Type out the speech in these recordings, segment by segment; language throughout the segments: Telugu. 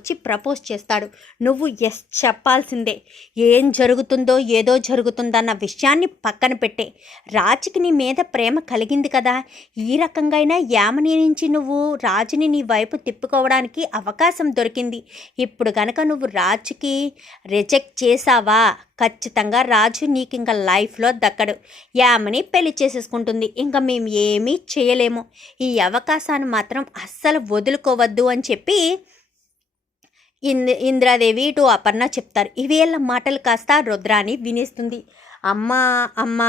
వచ్చి ప్రపోజ్ చేస్తాడు. నువ్వు ఎస్ చెప్పాల్సిందే. ఏం జరుగుతుందో ఏదో జరుగుతుందన్న విషయాన్ని పక్కన పెట్టే. రాజుకి నీ మీద ప్రేమ కలిగింది కదా. ఈ రకంగా అయినా యామని నుంచి నువ్వు రాజుని నీ వైపు తిప్పుకోవడానికి అవకాశం దొరికింది. ఇప్పుడు గనక నువ్వు రాజుకి రిజెక్ట్ చేసావా ఖచ్చితంగా రాజు నీకు ఇంకా లైఫ్లో దక్కడు. యామని పెళ్ళి చేసేసుకుంటుంది. ఇంకా మేము ఏమీ చేయలేము. ఈ అవకాశాన్ని మాత్రం అస్సలు వదులుకోవద్దు అని చెప్పి ఇంద్ ఇంద్రాదేవి ఇటు అపర్ణ చెప్తారు. ఇవేళ్ళ మాటలు కాస్త రుద్రాని వినిస్తుంది. అమ్మ అమ్మ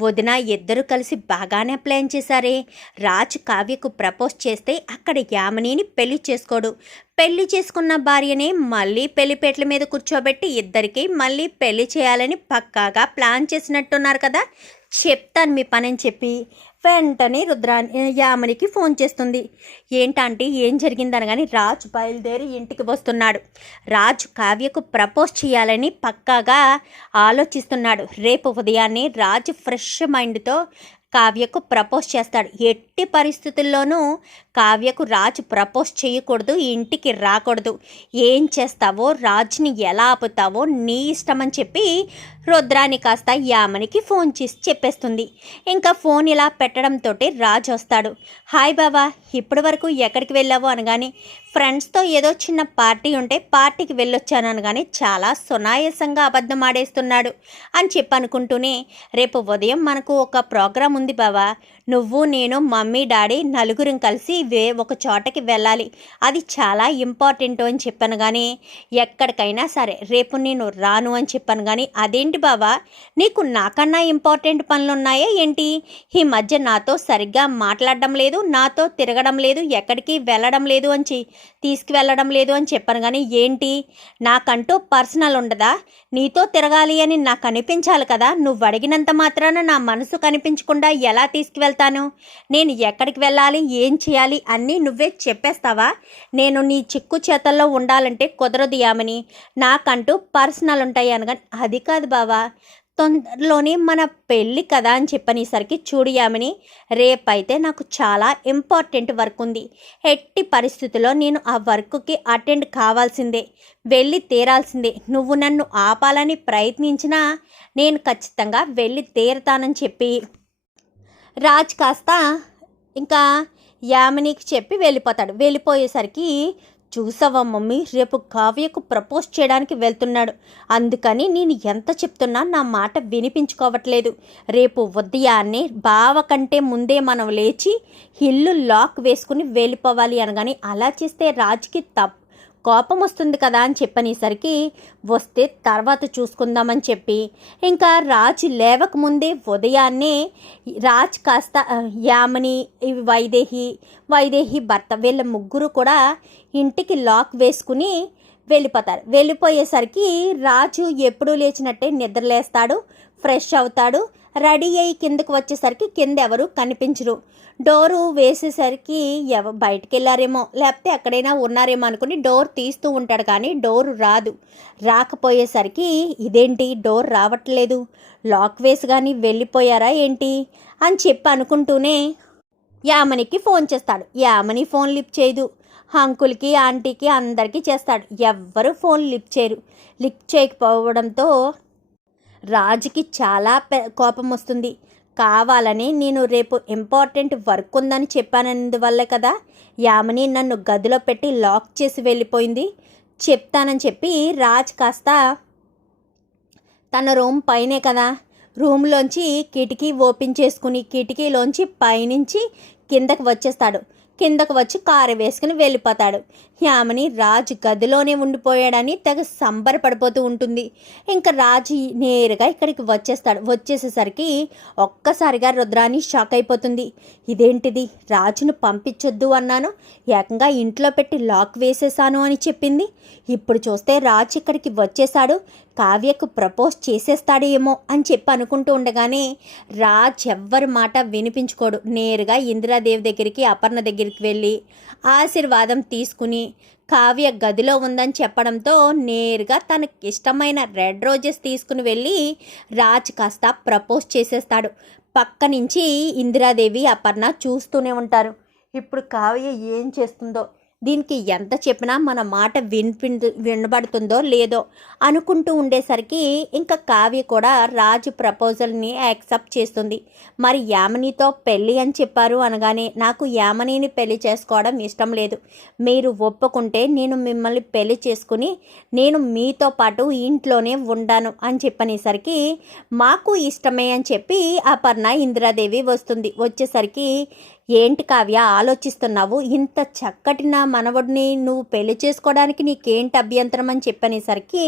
వదిన ఇద్దరు కలిసి బాగానే ప్లాన్ చేశారే. రాజ్ కావ్యకు ప్రపోజ్ చేస్తే అక్కడ యామినిని పెళ్ళి చేసుకోడు. పెళ్ళి చేసుకున్న భార్యనే మళ్ళీ పెళ్ళిపేట్ల మీద కూర్చోబెట్టి ఇద్దరికి మళ్ళీ పెళ్ళి చేయాలని పక్కాగా ప్లాన్ చేసినట్టున్నారు కదా. చెప్తాను మీ పని అని చెప్పి వెంటనే రుద్రా యామనికి ఫోన్ చేస్తుంది. ఏంటంటే ఏం జరిగిందనగాని రాజు బయలుదేరి ఇంటికి వస్తున్నాడు. రాజు కావ్యకు ప్రపోజ్ చేయాలని పక్కాగా ఆలోచిస్తున్నాడు. రేపు ఉదయాన్నే రాజు ఫ్రెష్ మైండ్తో కావ్యకు ప్రపోజ్ చేస్తాడు. ఎట్టి పరిస్థితుల్లోనూ కావ్యకు రాజు ప్రపోజ్ చేయకూడదు ఇంటికి రాకూడదు. ఏం చేస్తావో రాజుని ఎలా ఆపుతావో నీ ఇష్టమని చెప్పి రుద్రాని కాస్త యామనికి ఫోన్ చేసి చెప్పేస్తుంది. ఇంకా ఫోన్ ఇలా పెట్టడంతో రాజు వస్తాడు. హాయ్ బాబా ఇప్పటి వరకు ఎక్కడికి వెళ్ళావు అనగానే ఫ్రెండ్స్తో ఏదో చిన్న పార్టీ ఉంటే పార్టీకి వెళ్ళొచ్చాను అనగానే చాలా సునాయాసంగా అబద్ధం ఆడేస్తున్నాడు అని చెప్పి అనుకుంటూనే రేపు ఉదయం మనకు ఒక ప్రోగ్రాం ఉంది బావా. నువ్వు నేను మమ్మీ డాడీ నలుగురం కలిసి వే ఒక చోటకి వెళ్ళాలి. అది చాలా ఇంపార్టెంట్ అని చెప్పాను కానీ ఎక్కడికైనా సరే రేపు నేను రాను అని చెప్పాను కానీ అదేంటి బావా? నీకు నాకన్నా ఇంపార్టెంట్ పనులున్నాయా ఏంటి? ఈ మధ్య నాతో సరిగ్గా మాట్లాడడం లేదు నాతో తిరగడం లేదు ఎక్కడికి వెళ్ళడం లేదు అని తీసుకువెళ్ళడం లేదు అని చెప్పాను కానీ ఏంటి? నాకంటూ పర్సనల్ ఉండదా? నీతో తిరగాలి అని నాకు అనిపించాలి కదా నువ్వు అడిగినంత మాత్రాన నా మనసు కనిపించకుండా ఎలా తీసుకువెళ్తాను? నేను ఎక్కడికి వెళ్ళాలి ఏం చేయాలి అన్నీ నువ్వే చెప్పేస్తావా? నేను నీ చిక్కు చేతల్లో ఉండాలంటే కుదరదు యామని. నాకంటూ పర్సనల్ ఉంటాయి అనగా అది కాదు బావా. తొందరలోనే మన పెళ్ళి కదా అని చెప్పనేసరికి చూడు యామిని రేపైతే నాకు చాలా ఇంపార్టెంట్ వర్క్ ఉంది. ఎట్టి పరిస్థితుల్లో నేను ఆ వర్క్కి అటెండ్ కావాల్సిందే వెళ్ళి తీరాల్సిందే. నువ్వు నన్ను ఆపాలని ప్రయత్నించినా నేను ఖచ్చితంగా వెళ్ళి తీరుతానని చెప్పి. రాజ్ కాస్త ఇంకా యామినికి చెప్పి వెళ్ళిపోతాడు. వెళ్ళిపోయేసరికి చూసావా మమ్మీ? రేపు కావ్యకు ప్రపోజ్ చేయడానికి వెళ్తున్నాడు. అందుకని నేను ఎంత చెప్తున్నా నా మాట వినిపించుకోవట్లేదు. రేపు ఉదయాన్నే బావ కంటే ముందే మనం లేచి ఇల్లు లాక్ వేసుకుని వెళ్ళిపోవాలి అనగాని అలా చేస్తే రాజుకి తప్పు కోపం వస్తుంది కదా అని చెప్పనేసరికి వస్తే తర్వాత చూసుకుందామని చెప్పి. ఇంకా రాజు లేవక ముందే ఉదయాన్నే రాజ్ కాస్త యామని వైదేహి వైదేహి భర్త వీళ్ళ ముగ్గురు కూడా ఇంటికి లాక్ వేసుకుని వెళ్ళిపోతారు. వెళ్ళిపోయేసరికి రాజు ఎప్పుడూ లేచినట్టే నిద్రలేస్తాడు ఫ్రెష్ అవుతాడు. రెడీ అయ్యి కిందకు వచ్చేసరికి కింద ఎవరు కనిపించరు. డోరు వేసేసరికి ఎవ బయటికి వెళ్ళారేమో లేకపోతే ఎక్కడైనా ఉన్నారేమో అనుకుని డోర్ తీస్తూ ఉంటాడు కానీ డోర్ రాదు. రాకపోయేసరికి ఇదేంటి? డోర్ రావట్లేదు. లాక్ వేసి కానీ వెళ్ళిపోయారా ఏంటి? అని చెప్పి అనుకుంటూనే యామనికి ఫోన్ చేస్తాడు. యామని ఫోన్ లిఫ్ట్ చేయదు. అంకుల్కి ఆంటీకి అందరికీ చేస్తాడు. ఎవ్వరు ఫోన్ లిఫ్ట్ చేయరు. లిఫ్ట్ చేయకపోవడంతో రాజుకి చాలా కోపం వస్తుంది కావాలని నేను రేపు ఇంపార్టెంట్ వర్క్ ఉందని చెప్పానందువల్ల కదా యామిని నన్ను గదిలో పెట్టి లాక్ చేసి వెళ్ళిపోయింది. చెప్తానని చెప్పి రాజ్ కాస్త తన రూమ్ పైనే కదా రూమ్లోంచి కిటికీ ఓపెన్ చేసుకుని కిటికీలోంచి పైనుంచి కిందకి వచ్చేస్తాడు. కిందకు వచ్చి కారు వేసుకుని వెళ్ళిపోతాడు. యామని రాజు గదిలోనే ఉండిపోయాడని తెగ సంబరపడిపోతూ ఉంటుంది. ఇంకా రాజు నేరుగా ఇక్కడికి వచ్చేస్తాడు. వచ్చేసేసరికి ఒక్కసారిగా రుద్రాని షాక్ అయిపోతుంది. ఇదేంటిది? రాజును పంపించొద్దు అన్నాను. ఏకంగా ఇంట్లో పెట్టి లాక్ వేసేసాను అని చెప్పింది. ఇప్పుడు చూస్తే రాజు ఇక్కడికి వచ్చేసాడు కావ్యకు ప్రపోజ్ చేసేస్తాడేమో అని చెప్పి అనుకుంటూ ఉండగానే రాజ్ ఎవ్వరి మాట వినిపించుకోడు. నేరుగా ఇందిరాదేవి దగ్గరికి అపర్ణ దగ్గరికి వెళ్ళి ఆశీర్వాదం తీసుకుని కావ్య గదిలో ఉందని చెప్పడంతో నేరుగా తనకి ఇష్టమైన రెడ్ రోజెస్ తీసుకుని వెళ్ళి రాజ్ కాస్త ప్రపోజ్ చేసేస్తాడు. పక్క నుంచి ఇందిరాదేవి అపర్ణ చూస్తూనే ఉంటారు. ఇప్పుడు కావ్య ఏం చేస్తుందో దీనికి ఎంత చెప్పినా మన మాట వినిపి వినబడుతుందో లేదో అనుకుంటూ ఉండేసరికి ఇంకా కావ్య కూడా రాజు ప్రపోజల్ని యాక్సెప్ట్ చేస్తుంది. మరి యామనితో పెళ్ళి అని చెప్పారు అనగానే నాకు యామనిని పెళ్ళి చేసుకోవడం ఇష్టం లేదు. మీరు ఒప్పుకుంటే నేను మిమ్మల్ని పెళ్ళి చేసుకుని నేను మీతో పాటు ఇంట్లోనే ఉండాను అని చెప్పనేసరికి మాకు ఇష్టమే అని చెప్పి అపర్ణ ఇందిరాదేవి వస్తుంది. వచ్చేసరికి ఏంటి కావ్య ఆలోచిస్తున్నావు? ఇంత చక్కటి నా మనవడిని నువ్వు పెళ్ళి చేసుకోవడానికి నీకేంటి అభ్యంతరం అని చెప్పనేసరికి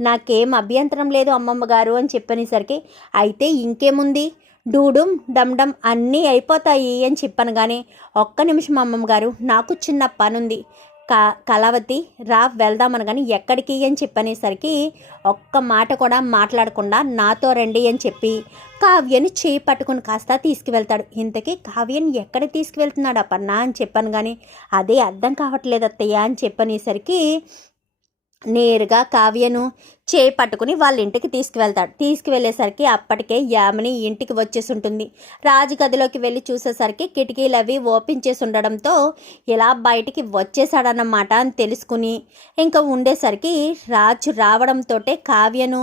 నాకేం అభ్యంతరం లేదు అమ్మమ్మ గారు అని చెప్పనేసరికి అయితే ఇంకేముంది? డూడుమ్ డమ్ అన్నీ అయిపోతాయి అని చెప్పాను కానీ ఒక్క నిమిషం అమ్మమ్మ గారు నాకు చిన్న పనుంది. క కళావతి రా వెళ్దామని కానీ ఎక్కడికి అని చెప్పనేసరికి ఒక్క మాట కూడా మాట్లాడకుండా నాతో రండి అని చెప్పి కావ్యని చేయి పట్టుకుని కాస్త తీసుకువెళ్తాడు. ఇంతకీ కావ్యని ఎక్కడ తీసుకువెళ్తున్నాడు అప్పన్నా అని చెప్పాను కానీ అదే అర్థం కావట్లేదు అత్తయ్య అని చెప్పనేసరికి నేరుగా కావ్యను చేయి పట్టుకుని వాళ్ళ ఇంటికి తీసుకువెళ్తాడు. తీసుకువెళ్ళేసరికి అప్పటికే యామిని ఇంటికి వచ్చేసి ఉంటుంది రాజు గదిలోకి వెళ్ళి చూసేసరికి కిటికీలు అవి ఓపెన్ చేసి ఉండడంతో ఇలా బయటికి వచ్చేసాడన్నమాట అని తెలుసుకుని ఇంకా ఉండేసరికి రాజు రావడంతో కావ్యను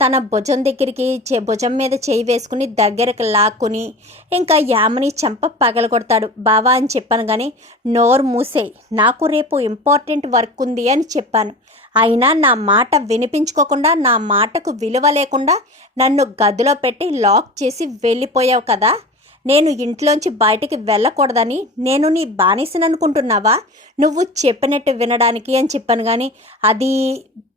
తన భుజం దగ్గరికి చే భుజం మీద చేయి వేసుకుని దగ్గరకు లాక్కుని ఇంకా యామిని చెంప పగలగొడతాడు. బావా అని చెప్పాను కానీ నోరు మూసేయి. నాకు రేపు ఇంపార్టెంట్ వర్క్ ఉంది అని చెప్పాను. అయినా నా మాట వినిపించుకో వినిపించుకోకుండా నా మాటకు విలువ లేకుండా నన్ను గదిలో పెట్టి లాక్ చేసి వెళ్ళిపోయావు కదా. నేను ఇంట్లోంచి బయటికి వెళ్ళకూడదని నేను నీ బానిసననుకుంటున్నావా నువ్వు చెప్పినట్టు వినడానికి అని చెప్పాను కానీ అది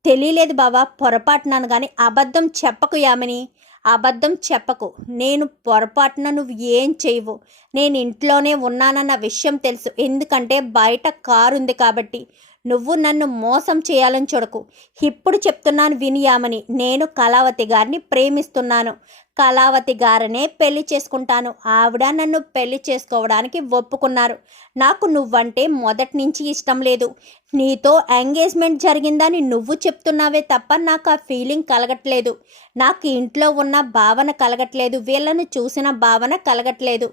తెలియలేదు బావా పొరపాటునాను కానీ అబద్ధం చెప్పకు యామిని. అబద్ధం చెప్పకు. నేను పొరపాటున నువ్వు ఏం చేయవు నేను ఇంట్లోనే ఉన్నానన్న విషయం తెలుసు. ఎందుకంటే బయట కారు ఉంది కాబట్టి. నువ్వు నన్ను మోసం చేయాలని చూడకు. ఇప్పుడు చెప్తున్నాను వినియామని. నేను కళావతి గారిని ప్రేమిస్తున్నాను. కళావతి గారనే పెళ్ళి చేసుకుంటాను. ఆవిడ నన్ను పెళ్ళి చేసుకోవడానికి ఒప్పుకున్నారు. నాకు నువ్వంటే మొదటి నుంచి ఇష్టం లేదు. నీతో ఎంగేజ్మెంట్ జరిగిందని నువ్వు చెప్తున్నావే తప్ప నాకు ఆ ఫీలింగ్ కలగట్లేదు. నాకు ఇంట్లో ఉన్న భావన కలగట్లేదు. వీళ్ళను చూసిన భావన కలగట్లేదు.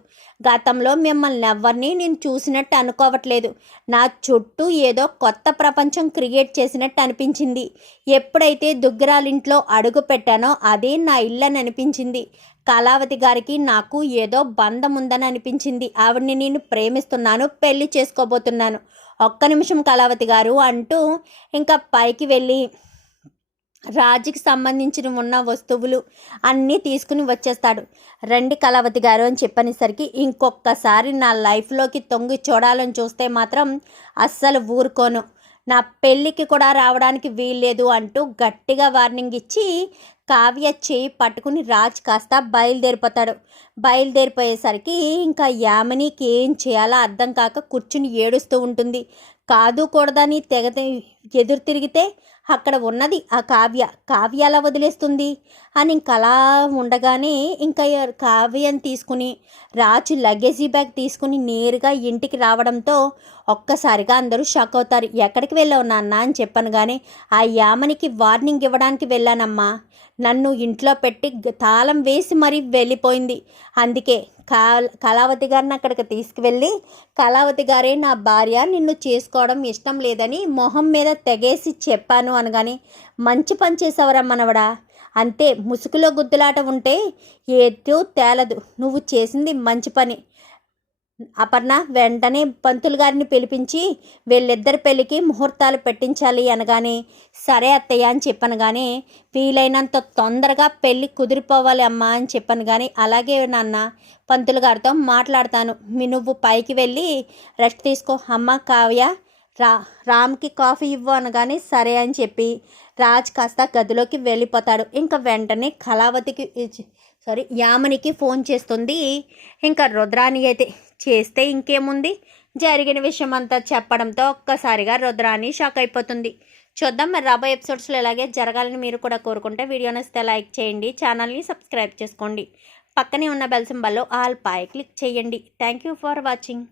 గతంలో మిమ్మల్ని ఎవరిని నేను చూసినట్టు అనుకోవట్లేదు. నా చుట్టూ ఏదో కొత్త ప్రపంచం క్రియేట్ చేసినట్టు అనిపించింది. ఎప్పుడైతే దుగ్గరాలింట్లో అడుగు పెట్టానో అదే నా ఇల్లని అనిపించింది. కళావతి గారికి నాకు ఏదో బంధం ఉందని అనిపించింది. ఆవిడ్ని నేను ప్రేమిస్తున్నాను పెళ్ళి చేసుకోబోతున్నాను. ఒక్క నిమిషం కళావతి గారు అంటూ ఇంకా పైకి వెళ్ళి రాజుకి సంబంధించిన ఉన్న వస్తువులు అన్నీ తీసుకుని వచ్చేస్తాడు. రండి కళావతి గారు అని చెప్పనేసరికి ఇంకొకసారి నా లైఫ్లోకి తొంగి చూడాలని చూస్తే మాత్రం అస్సలు ఊరుకోను. నా పెళ్ళికి కూడా రావడానికి వీల్లేదు అంటూ గట్టిగా వార్నింగ్ ఇచ్చి కావ్య చేయి పట్టుకుని రాజ్ కాస్త బయలుదేరిపోతాడు. బయలుదేరిపోయేసరికి ఇంకా యామినికి ఏం చేయాలో అర్థం కాక కూర్చుని ఏడుస్తూ ఉంటుంది. కాదు కూడదని తెగ ఎదురు తిరిగితే అక్కడ ఉన్నది ఆ కావ్య. కావ్య అలా వదిలేస్తుంది. అని ఇంకా అలా ఉండగానే ఇంకా కావ్యని తీసుకుని రాజు లగేజీ బ్యాగ్ తీసుకుని నేరుగా ఇంటికి రావడంతో ఒక్కసారిగా అందరూ షాక్ అవుతారు. ఎక్కడికి వెళ్ళావు నాన్న? అని చెప్పాను కానీ ఆ యామనికి వార్నింగ్ ఇవ్వడానికి వెళ్ళానమ్మా. నన్ను ఇంట్లో పెట్టి తాళం వేసి మరీ వెళ్ళిపోయింది. అందుకే కళావతి గారిని అక్కడికి తీసుకువెళ్ళి కళావతి గారే నా భార్య. నిన్ను చేసుకోవడం ఇష్టం లేదని మొహం మీద తెగేసి చెప్పాను అనగానే మంచి పని చేసావరా మనవడా? అంతే ముసుగులో గుద్దులాట ఉంటే ఏదో తేలదు. నువ్వు చేసింది మంచి పని. అపర్ణ వెంటనే పంతులు గారిని పిలిపించి వీళ్ళిద్దరి పెళ్ళికి ముహూర్తాలు పెట్టించాలి అనగానే సరే అత్తయ్య అని చెప్పాను కానీ వీలైనంత తొందరగా పెళ్ళి కుదిరిపోవాలి అమ్మా అని చెప్పాను కానీ అలాగే నాన్న పంతులు గారితో మాట్లాడతాను. మీ నువ్వు పైకి వెళ్ళి రెస్ట్ తీసుకో. అమ్మ కావ్య రా రామ్కి కాఫీ ఇవ్వు అనగానే సరే అని చెప్పి రాజ్ కాస్త గదిలోకి వెళ్ళిపోతాడు. ఇంకా వెంటనే కళావతికి సారీ యామనికి ఫోన్ చేస్తుంది. ఇంకా రుద్రాణి అయితే చేస్తే ఇంకేముంది? జరిగిన విషయం అంతా చెప్పడంతో ఒక్కసారిగా రుద్రాణి షాక్ అయిపోతుంది. చూద్దాం మరి రాబోయే ఎపిసోడ్స్లో ఇలాగే జరగాలని మీరు కూడా కోరుకుంటే వీడియోని ఇస్తే లైక్ చేయండి ఛానల్ని సబ్స్క్రైబ్ చేసుకోండి. పక్కనే ఉన్న బెల్ సింబల్లో ఆల్ పాయ్ క్లిక్ చేయండి. Thank you for watching.